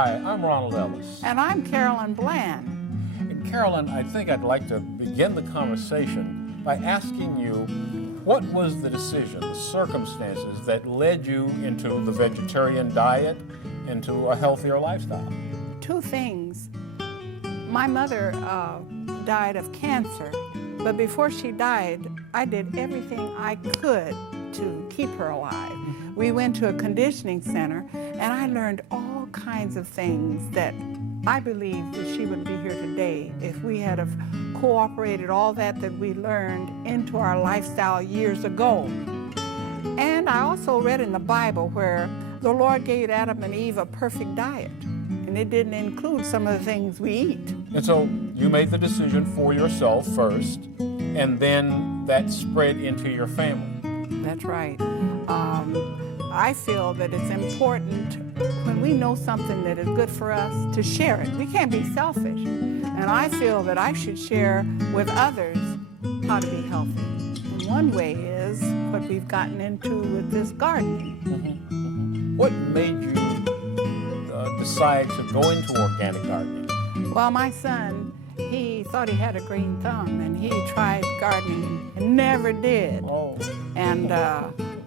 Hi, I'm Ronald Ellis. And I'm Carolyn Bland. And Carolyn, I think I'd like to begin the conversation by asking you, what was the decision, the circumstances that led you into the vegetarian diet, into a healthier lifestyle? Two things. My mother died of cancer, but before she died, I did everything I could to keep her alive. We went to a conditioning center, and I learned all kinds of things that I believe that she would be here today if we had have cooperated all that we learned into our lifestyle years ago. And I also read in the Bible where the Lord gave Adam and Eve a perfect diet, and it didn't include some of the things we eat. And so you made the decision for yourself first, and then that spread into your family. That's right. I feel that it's important when we know something that is good for us to share it. We can't be selfish. And I feel that I should share with others how to be healthy. And one way is what we've gotten into with this gardening. Mm-hmm. What made you decide to go into organic gardening? Well, my son, he thought he had a green thumb, and he tried gardening and never did. Oh. And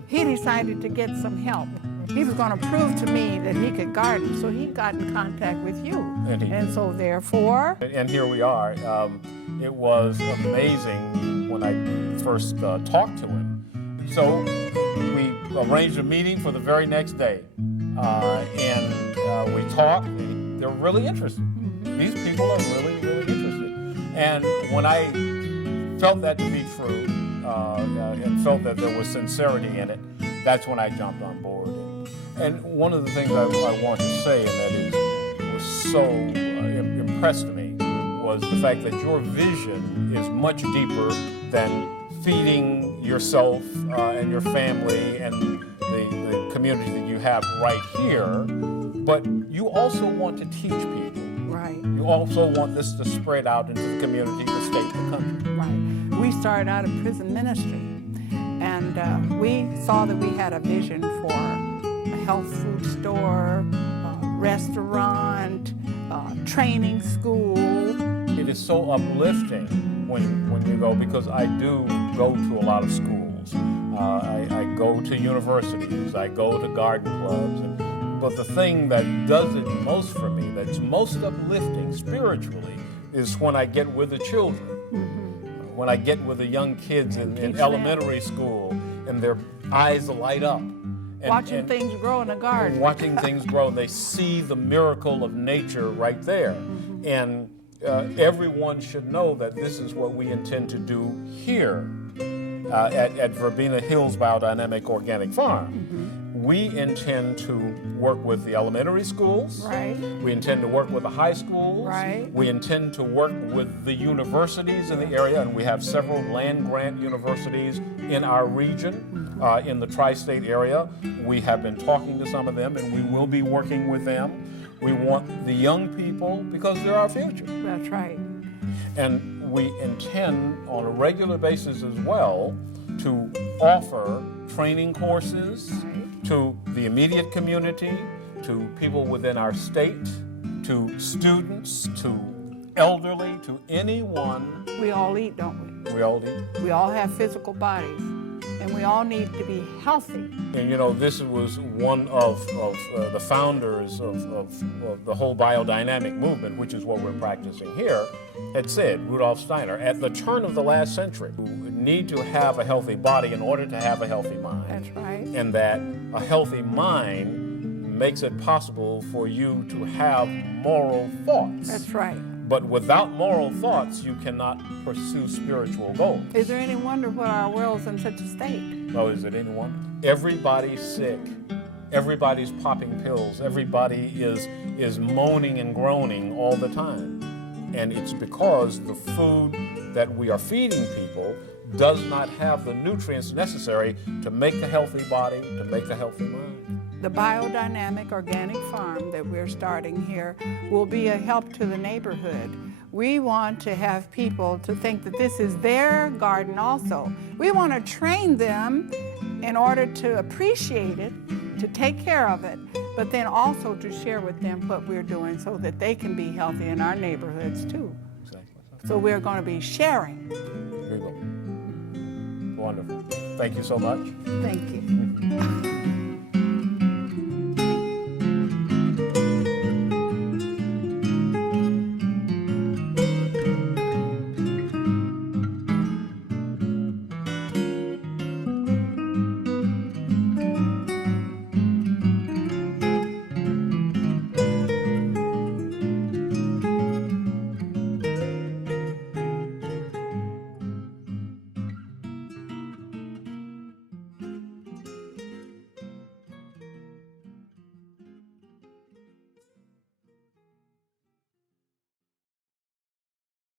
he decided to get some help. He was going to prove to me that he could garden, so he got in contact with you. And so therefore... And here we are. It was amazing when I first talked to him. So we arranged a meeting for the very next day. And we talked. They're really interested. These people are really, really interested. And when I felt that to be true, and felt that there was sincerity in it, that's when I jumped on board. And one of the things I want to say, and that was so impressed me, was the fact that your vision is much deeper than feeding yourself and your family and the community that you have right here, but you also want to teach people. Right. You also want this to spread out into the community, the state, the country. Right. We started out in prison ministry, and we saw that we had a vision for a health food store, a restaurant, training school. It is so uplifting when you go, because I do go to a lot of schools. I go to universities, I go to garden clubs, but the thing that does it most for me, that's most uplifting spiritually, is when I get with the children. Mm-hmm. When I get with the young kids in elementary school, and their eyes light up. Watching things grow in the garden. Watching things grow, and they see the miracle of nature right there. Mm-hmm. And everyone should know that this is what we intend to do here at Verbena Hills Biodynamic Organic Farm. Mm-hmm. We intend to work with the elementary schools. Right. We intend to work with the high schools. Right. We intend to work with the universities in the area, and we have several land-grant universities in our region, in the tri-state area. We have been talking to some of them, and we will be working with them. We want the young people because they're our future. That's right. And we intend on a regular basis as well to offer training courses to the immediate community, to people within our state, to students, to elderly, to anyone. We all eat, don't we? We all eat. We all have physical bodies, and we all need to be healthy. And you know, this was one of the founders of the whole biodynamic movement, which is what we're practicing here, had said, Rudolf Steiner, at the turn of the last century, we need to have a healthy body in order to have a healthy mind. That's right. And that a healthy mind makes it possible for you to have moral thoughts. That's right. But without moral thoughts, you cannot pursue spiritual goals. Is there any wonder why our world's in such a state? Oh, is it any wonder? Everybody's sick. Everybody's popping pills. Everybody is moaning and groaning all the time. And it's because the food that we are feeding people does not have the nutrients necessary to make a healthy body, to make a healthy mind. The biodynamic organic farm that we're starting here will be a help to the neighborhood. We want to have people to think that this is their garden also. We want to train them in order to appreciate it, to take care of it, but then also to share with them what we're doing so that they can be healthy in our neighborhoods too. Exactly. So we're going to be sharing. Very well. Wonderful. Thank you so much. Thank you.